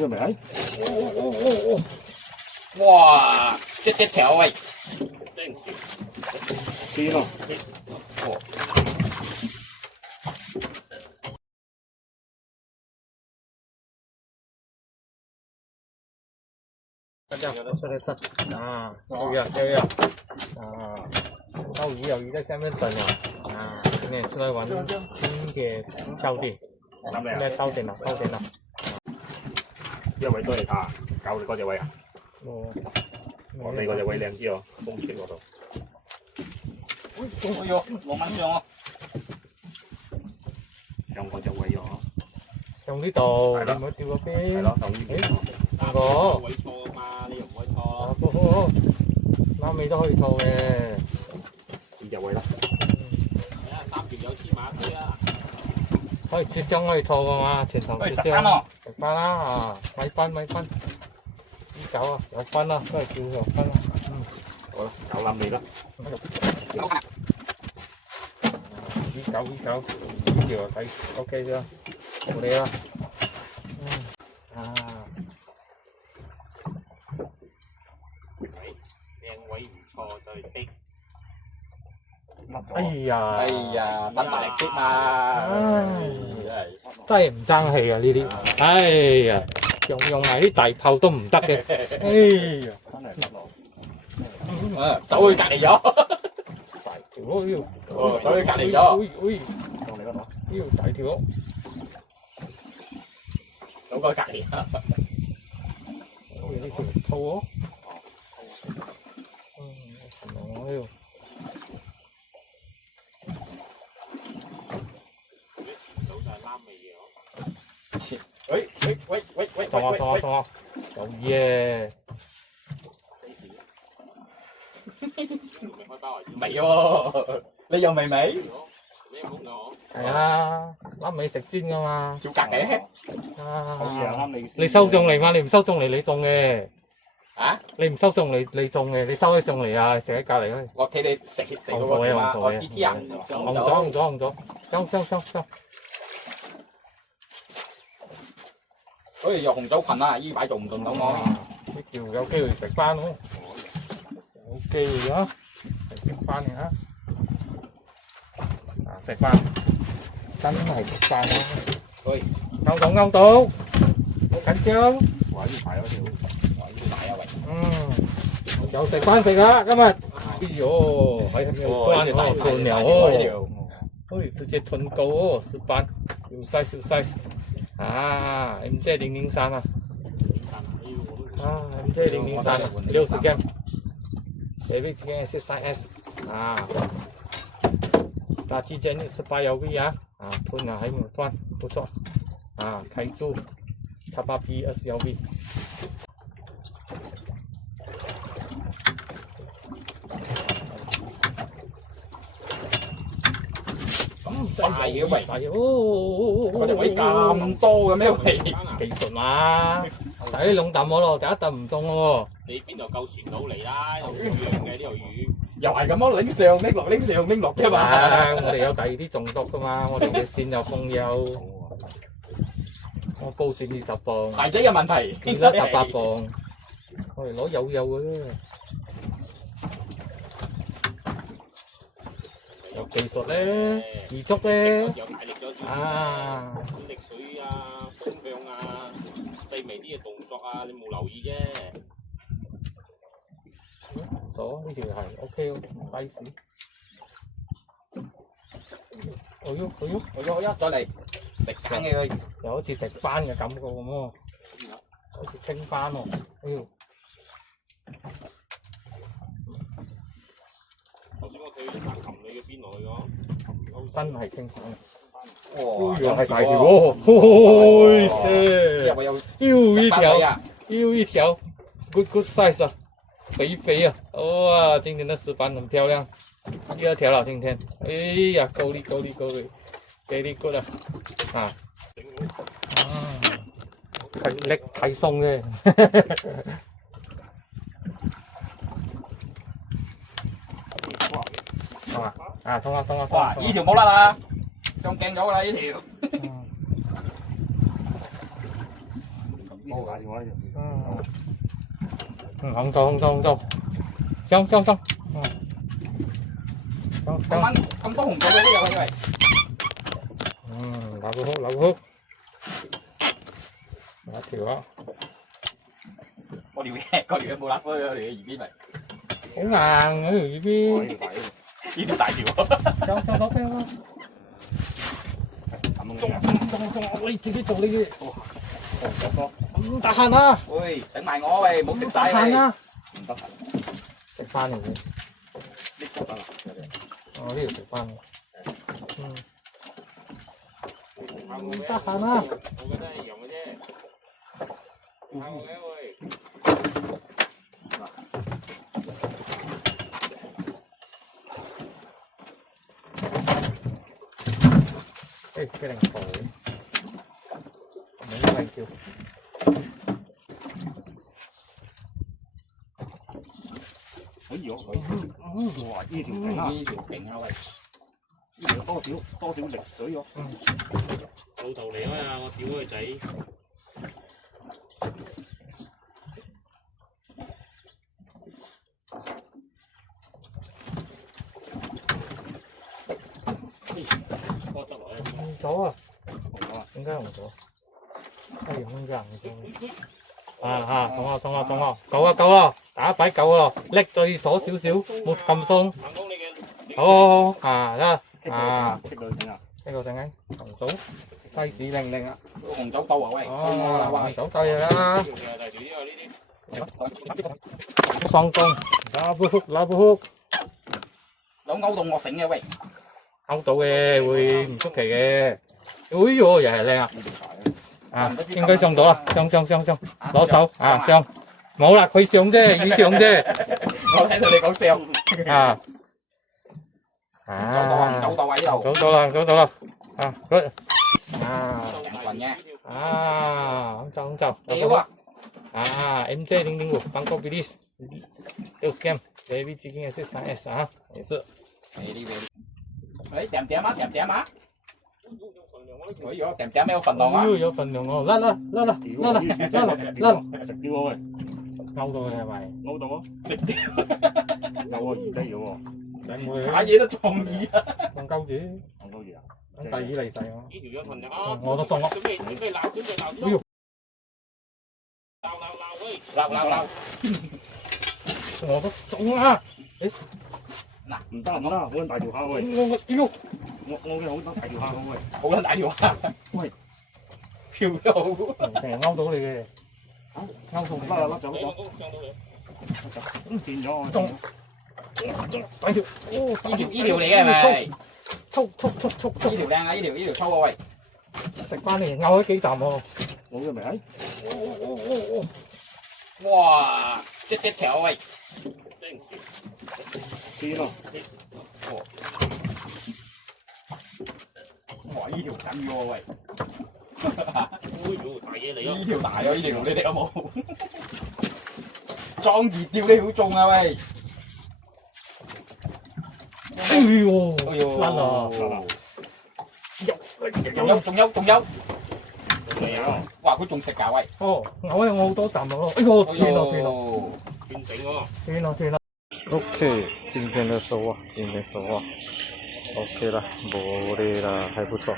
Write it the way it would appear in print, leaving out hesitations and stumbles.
係咪係？哇！隻條喂，癲咯！这样出来上啊，对呀啊，到鱼有鱼在下面等了啊，今天出来玩新嘅敲定，咩到定啦，一位都係打，搞你嗰隻位啊！我你嗰隻位靚啲喎，風雪嗰度。哎呦，落蚊帳啊！向嗰隻位喎。向呢度，你唔好掉嗰邊。係咯，向呢邊。我位錯啊嘛，你又唔可以錯。好，啱尾都可以做嘅。呢隻位啦。睇下3條有黐馬堆啊！可以切箱可以錯噶嘛，前頭切箱。食翻啦啊，咪分。呢狗啊，有分啦，都係叫有分啦。好啦，有冧你啦。呢狗呢條睇 OK 啫，好你啦。靚位唔錯，對的。哎呀，等大力啲嘛，真係唔爭氣啊呢啲，哎呀，用埋啲大炮都唔得嘅，哎呀，真係得咯。走去隔離咗，大條咯要，走去隔離咗，到你嗰度。要大條咯，走過隔離。呢條粗咯，我要。喂，中啊，有嘢，未喎，你又未？係啊，啱尾食先噶嘛，照隔離好似係啱你先。你收上嚟嘛，你唔收上嚟你種嘅，啊？你唔收上嚟你種嘅，你收起上嚟啊，食喺隔離去，我睇你食嗰個點啊？我 GT 啊，紅咗，收。好似有紅棗群啊，呢擺做唔做到我？呢條有機會食翻咯，有機會啊，食翻嘅啊，食翻，真係食翻咯。喂，勾到，好緊張。哇！呢排嗰條，呢擺啊喂，有食翻食啊今日。哎呦，還沒有斷哦，吞了哦，可以直接吞夠哦，18，有 size。啊 ，MJ 003啊，MJ 003 60 gram， David 今天是3S 啊，大機件18 LV 啊，吞了還沒有斷，不錯，啊，開住78P 20 LV。快嘅喂，嗰隻位咁多嘅咩喂？技術嘛，使兩啖我咯，第一啖唔中喎。你邊度夠船到嚟啦？有魚樣嘅呢條魚，又係咁咯，拎上拎落，拎上拎落啫嘛。我哋有第二啲動作噶嘛，我哋嘅線有風有，我高線20磅，牌仔嘅問題，而家18磅，我哋攞有嘅啫。有技術咧，易捉咧，啊！力水啊，方向啊，細微啲嘅動作啊，你冇留意啫。咗呢條係 OK 喎，低士。好喐，再嚟食緊嘅佢，又好似食斑嘅感覺咁喎，好似清斑喎，哎呦！頭先我睇擒你嘅邊落去咗，真係清斑。哇！又係大條喎，一條 good size 啊，肥啊，哇！今天的石斑很漂亮，第二條了今天，哎呀，夠力，very good 啊，睇鬆嘅。通啊！哇！呢條冇甩啦，上鏡咗㗎啦呢條。呢我打電話呢紅酒，上，咁多紅酒嘅都有啊，因為老虎，一條啊，嗰條嘢冇甩衰啊，你嘅耳邊咪好硬嗰條耳邊，呢條大條，上攞啤啦，中，喂自己做呢啲，唔得閒啊，喂，等埋我喂，冇食唔得晒閒啊，唔得閒，食翻嚟嘅，呢個得啦，哦呢條食翻嘅，唔得閒啊，我覺得係用嘅啫。靠嘅喂。非常好，冇乜叫。哎呦，哇！呢條勁啊喂，呢條多少力水喎。老豆嚟啊！我屌佢仔。多執落去。紅咗啊！點解紅咗？係紅咗夠啊！打擺夠啊！拎最鎖少少，冇咁鬆。好得呢個正嘅紅棗，西子靚啊！紅酒鬥啊喂，紅棗夠嘢啦！雙公，拉布哭，有勾到我醒嘅喂，勾到嘅會唔出奇嘅。哎呦，又係靚啊！應該上到啦，上，攞手上，冇啦，佢上啫，你上啫。我聽到你講上。走到位呢度。走到啦，佢份嘅。紅酒，屌啊！MJ 005 Bangkok Bilis，有 scam， baby 最近也是3S 也是。誒點啊？哎呦，點咩有份量啊？有份量哦，甩，食啲喎喂，勾到佢係咪？勾到啊！食啲有喎，耳仔有喎。假嘢都中意啊！當鳩住，當鳩住啊！咁第二嚟細我。呢條有份量啊！我都中咯。準備鬧！哎呦！鬧喂！鬧！我都中啦！誒，嗱，唔得，好撚大條蝦喂！哎呦！我嘅好多大條蝦喂！好撚大條啊！喂，跳得好，成日勾到你嘅，勾到你。甩咗，變咗我。中，第條，呢條嚟嘅係咪？粗，呢條靚啊！呢條粗啊喂！食翻嚟咬咗幾啖喎。冇嘅咪？哇！一條喂！變咯！哇！呢條緊喎喂！哎呦，大嘢嚟咯！呢條大啊！呢條你哋有冇？裝熱釣呢好重啊喂！哎呦，甩啦！仲有！哇！佢仲食㗎喂！哦，咬咗我好多啖咯！哎呦，斷啦！斷整喎！斷啦！OK，今天的收穫，OK 了，冇嘞啦，還不錯。